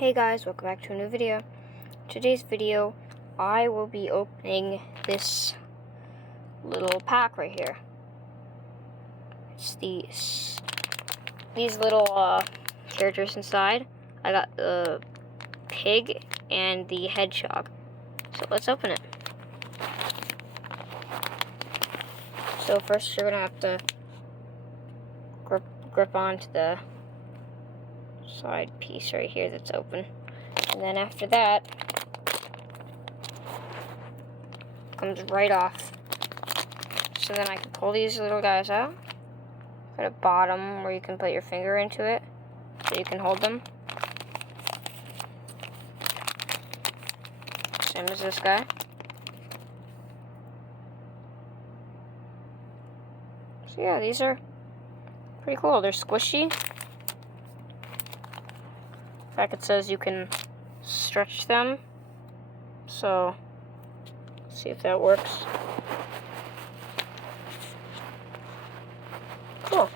Hey guys, welcome back to a new video. Today's video, I will be opening this little pack right here. It's these little characters inside. I got the pig and the hedgehog. So let's open it. So first you're gonna have to grip onto the side piece right here that's open, and then after that comes right off. So then I can pull these little guys out. Got a bottom where you can put your finger into it so you can hold them, same as this guy. So yeah, these are pretty cool. They're squishy. In fact, it says you can stretch them, so let's see if that works. Cool.